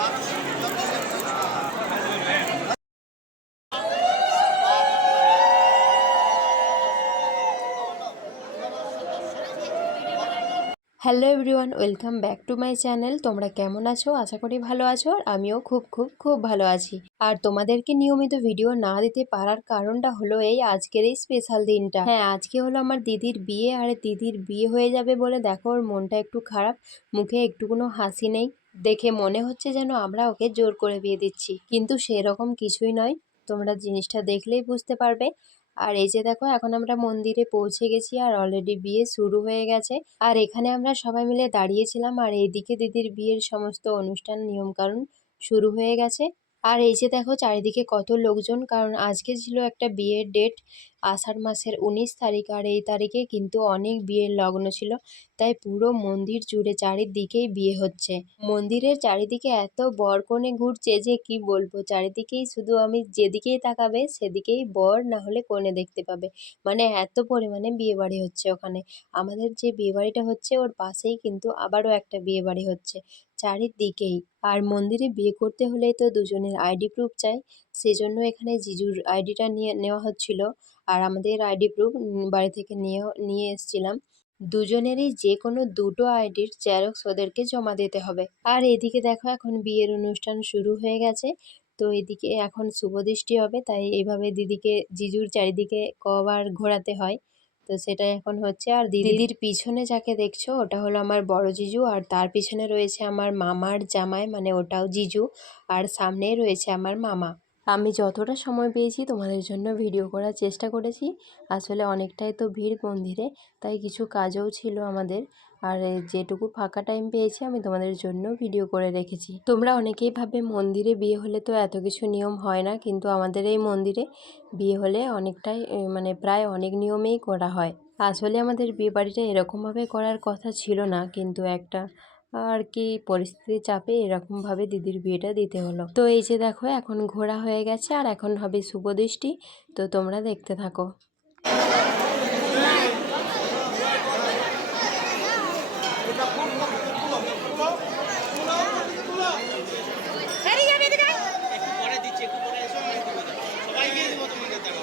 Hello everyone, welcome back to my channel. তোমরা কেমন আছো? আশা করি ভালো আছো আর আমিও খুব খুব খুব ভালো আছি। আর তোমাদেরকে নিয়মিত ভিডিও না দিতে পারার কারণটা হলো এই আজকের এই স্পেশাল দিনটা। হ্যাঁ আজকে হলো আমার দিদির বিয়ে। আর, দিদির বিয়ে হয়ে যাবে বলে দেখো, ওর মনটা একটু খারাপ, মুখে একটু কোনো হাসি নেই। দেখে মনে হচ্ছে যেন আমরা ওকে জোর করে বিয়ে দিচ্ছি। কিন্তু সেরকম কিছুই নয়। তোমরা জিনিসটা দেখলেই বুঝতে পারবে। আর এই যে দেখো, এখন আমরা মন্দিরে পৌঁছে গেছি আর অলরেডি বিয়ে শুরু হয়ে গেছে। আর এখানে আমরা সবাই মিলে দাঁড়িয়েছিলাম আর এইদিকে দিদির বিয়ের সমস্ত অনুষ্ঠান, নিয়মকানুন শুরু হয়ে গেছে। আর এই যে দেখো চারিদিকে কত লোকজন, কারণ আজকে ছিল একটা বিয়ের ডেট আষাঢ় মাসের উনিশ তারিখ, আর এই তারিখে কিন্তু অনেক বিয়ের লগ্ন ছিল। তাই পুরো মন্দির জুড়ে চারিদিকেই বিয়ে হচ্ছে। মন্দিরের চারিদিকে এত বর কনে ঘুরছে যে কি বলব, চারিদিকেই শুধু আমি যেদিকেই তাকাবে সেদিকেই বর না হলে কনে দেখতে পাবে। মানে এত পরিমাণে বিয়ে বাড়ি হচ্ছে ওখানে। আমাদের যে বিয়ে বাড়িটা হচ্ছে ওর পাশেই কিন্তু আবারও একটা বিয়ে বাড়ি হচ্ছে। চারিদিকেই। আর মন্দিরে বিয়ে করতে হলেই তো দুজনের আইডি প্রুফ চাই। সেজন্য এখানে জিজুর আইডিটা নিয়ে নেওয়া হচ্ছিল। আর আমাদের আইডি প্রুফ বাড়ি থেকে নিয়ে নিয়ে এসছিলাম। দুজনেরই যে কোনো দুটো আইডির জেরক্স ওদেরকে জমা দিতে হবে। আর এদিকে দেখো এখন বিয়ের অনুষ্ঠান শুরু হয়ে গেছে। তো এদিকে এখন শুভদৃষ্টি হবে, তাই এইভাবে দিদিকে, জিজুর চারিদিকে কবার ঘোরাতে হয়। তো সেটা এখন হচ্ছে আর দিদির পিছনে যাকে দেখছ, ওটা হলো আমার বড় জিজু আর তার পিছনে রয়েছে আমার মামার জামাই মানে ওটাও জিজু, আর সামনেই রয়েছে আমার মামা। আমি যতটা সময় পেয়েছি তোমাদের জন্য ভিডিও করার চেষ্টা করেছি। আসলে অনেকটাই তো ভিড় মন্দিরে, তাই কিছু কাজও ছিল আমাদের। আর যেটুকু ফাঁকা টাইম পেয়েছি আমি তোমাদের জন্য ভিডিও করে রেখেছি। তোমরা অনেকেই ভাবে মন্দিরে বিয়ে হলে তো এত কিছু নিয়ম হয় না, কিন্তু আমাদের এই মন্দিরে বিয়ে হলে অনেকটাই মানে প্রায় অনেক নিয়মেই করা হয়। আসলে আমাদের বিয়ে বাড়িটা এরকমভাবে করার কথা ছিল না, কিন্তু একটা আর কি পরিস্থিতির চাপে এরকমভাবে দিদির বিয়েটা দিতে হলো। তো এই যে দেখো, এখন ঘোরা হয়ে গেছে আর এখন হবে শুভদৃষ্টি তো তোমরা দেখতে থাকো পরে দিচ্ছি একটু পরে এসো আমি দেবো সবাইকে দেবো তোমাকে দেখো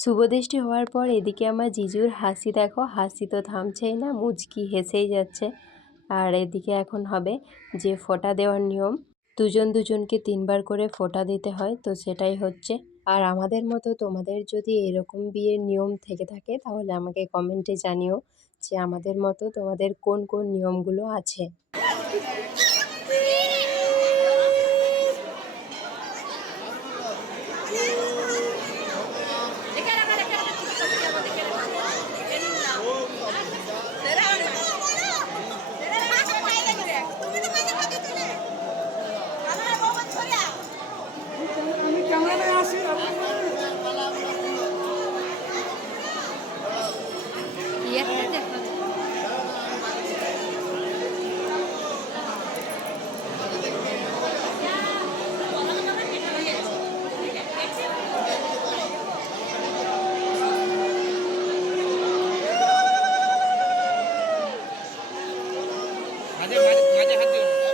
শুভদৃষ্টি হওয়ার পর এদিকে আমার জিজুর হাসি দেখো, হাসি তো থামছেই না, মুচকি হেসেই যাচ্ছে। আর এদিকে এখন হবে যে ফোঁটা দেওয়ার নিয়ম। দুজন দুজনকে তিনবার করে ফোঁটা দিতে হয়, তো সেটাই হচ্ছে। আর আমাদের মতো তোমাদের যদি এরকম বিয়ের নিয়ম থেকে থাকে, তাহলে আমাকে কমেন্টে জানিও যে আমাদের মতো তোমাদের কোন কোন নিয়মগুলো আছে মাঝে মাঝে মাঝে হাত দিও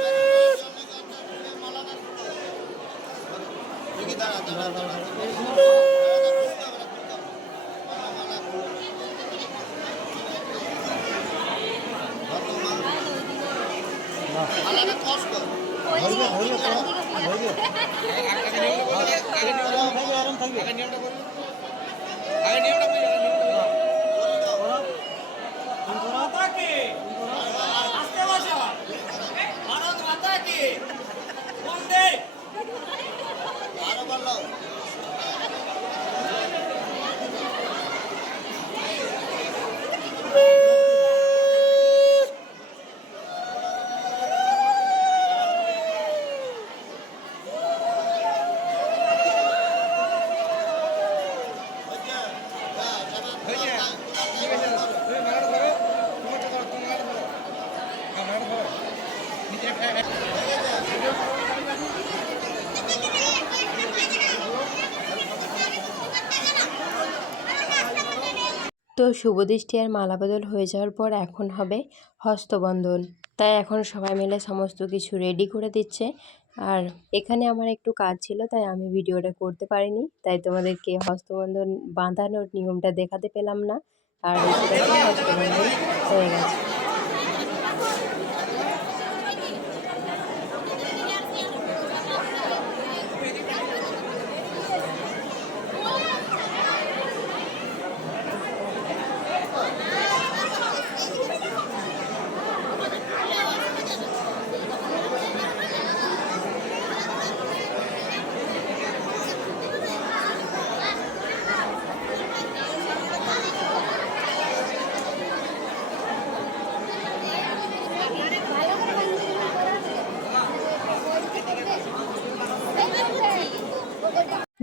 আগে নিয়মটা তো শুভদৃষ্টি আর মালা বদল হয়ে যাওয়ার পর এখন হবে হস্তবন্ধন। তাই এখন সবাই মিলে সমস্ত কিছু রেডি করে দিচ্ছে। আর এখানে আমার একটু কাজ ছিল, তাই আমি ভিডিওটা করতে পারিনি। তাই তোমাদেরকে হস্তবন্ধন বাঁধানোর নিয়মটা দেখাতে পেলাম না। আর হস্তবন্ধন হয়ে গেছে।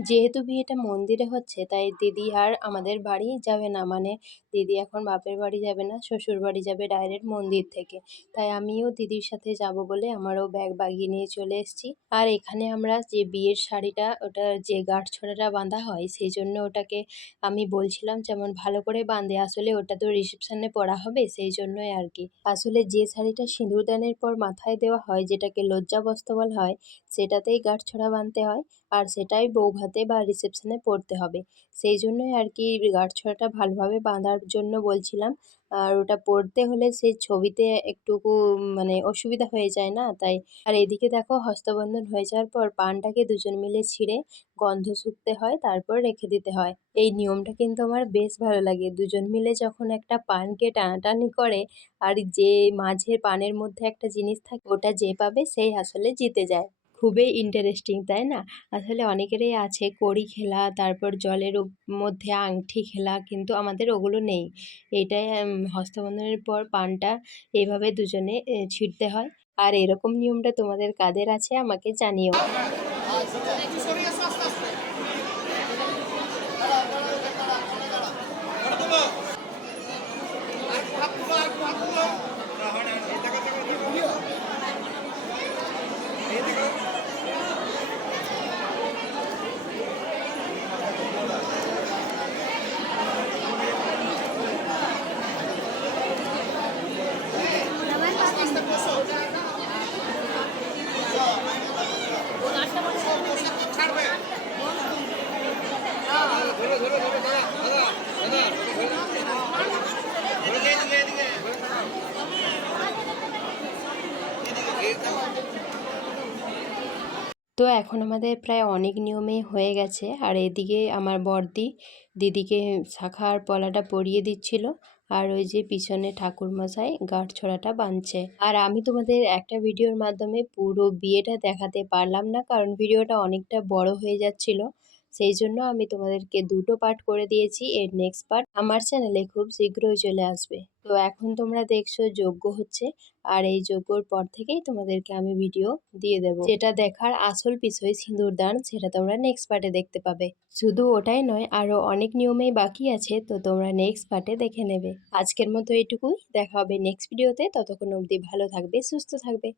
যেহেতু বিয়েটা মন্দিরে হচ্ছে, তাই দিদি আর আমাদের বাড়ি যাবে না। মানে দিদি এখন বাপের বাড়ি যাবে না, শ্বশুর বাড়ি যাবে ডাইরেক্ট মন্দির থেকে। তাই আমিও দিদির সাথে যাব বলে আমারও ব্যাগ বাগিয়ে নিয়ে চলে এসেছি। আর এখানে আমরা যে বিয়ের শাড়িটা, ওটা যে গাঁট ছড়াটা বাঁধা হয়, সেই জন্য ওটাকে আমি বলছিলাম যেমন ভালো করে বাঁধে। আসলে ওটা তো রিসেপশনে পরা হবে, সেই জন্যই আর কি। আসলে যে শাড়িটা সিঁদুরদানের পর মাথায় দেওয়া হয়, যেটাকে লজ্জা বস্ত্র বলা হয়, সেটাতেই গাঁট ছড়া বাঁধতে হয়। আর সেটাই বউ ভাতে বা রিসেপশনে পরতে হবে। সেই জন্যই আর কি গাঁটছড়াটা ভালোভাবে বাঁধার জন্য বলছিলাম। আর ওটা পরতে হলে সেই ছবিতে একটুকু মানে অসুবিধা হয়ে যায় না, তাই। আর এদিকে দেখো হস্তবন্ধন হয়ে যাওয়ার পর পানটাকে দুজন মিলে ছিঁড়ে গন্ধ শুকতে হয়, তারপর রেখে দিতে হয়। এই নিয়মটা কিন্তু আমার বেশ ভালো লাগে। দুজন মিলে যখন একটা পানকে টানাটানি করে আর যে মাঝের পানের মধ্যে একটা জিনিস থাকে, ওটা যে পাবে সেই আসলে জিতে যায়। খুবই ইন্টারেস্টিং তাই না? আসলে অনেকেরই আছে কড়ি খেলা, তারপর জলের মধ্যে আংটি খেলা, কিন্তু আমাদের ওগুলো নেই। এটাই হস্তবন্ধনের পর পানটা এইভাবে দুজনে ছিটতে হয়। আর এরকম নিয়মটা তোমাদের কাদের আছে আমাকে জানিও ছাড়বে ধরো ধরো ধরো দাদা দাদা দাদা ধরো এদিকে এদিকে তো এখন আমাদের প্রায় অনেক নিয়মে হয়ে গেছে। আর এদিকে আমার বর্দি দিদিকে শাখা আর পলাটা পরিয়ে দিচ্ছিল। আর ওই যে পিছনে ঠাকুর মশাই গাঁট ছড়াটা বাঁধছে। আর আমি তোমাদের একটা ভিডিওর মাধ্যমে পুরো বিয়েটা দেখাতে পারলাম না, কারণ ভিডিওটা অনেকটা বড় হয়ে যাচ্ছিল। সেই জন্য আমি তোমাদেরকে দুটো পার্ট করে দিয়েছি। এর নেক্সট পার্ট আমার চ্যানেলে খুব শীঘ্রই চলে আসবে। তো এখন তোমরা দেখছ যজ্ঞ হচ্ছে, আর এই যজ্ঞর পর থেকেই তোমাদেরকে আমি ভিডিও দিয়ে দেবো। যেটা দেখার আসল বিষয় সিঁদুরদান সেটা তোমরা নেক্সট পার্টে দেখতে পাবে। শুধু ওটাই নয় আরও অনেক নিয়মেই বাকি আছে, তো তোমরা নেক্সট পার্টে দেখে নেবে। আজকের মতো এটুকুই, দেখা হবে নেক্সট ভিডিওতে ততক্ষণ অবধি ভালো থাকবে, সুস্থ থাকবে।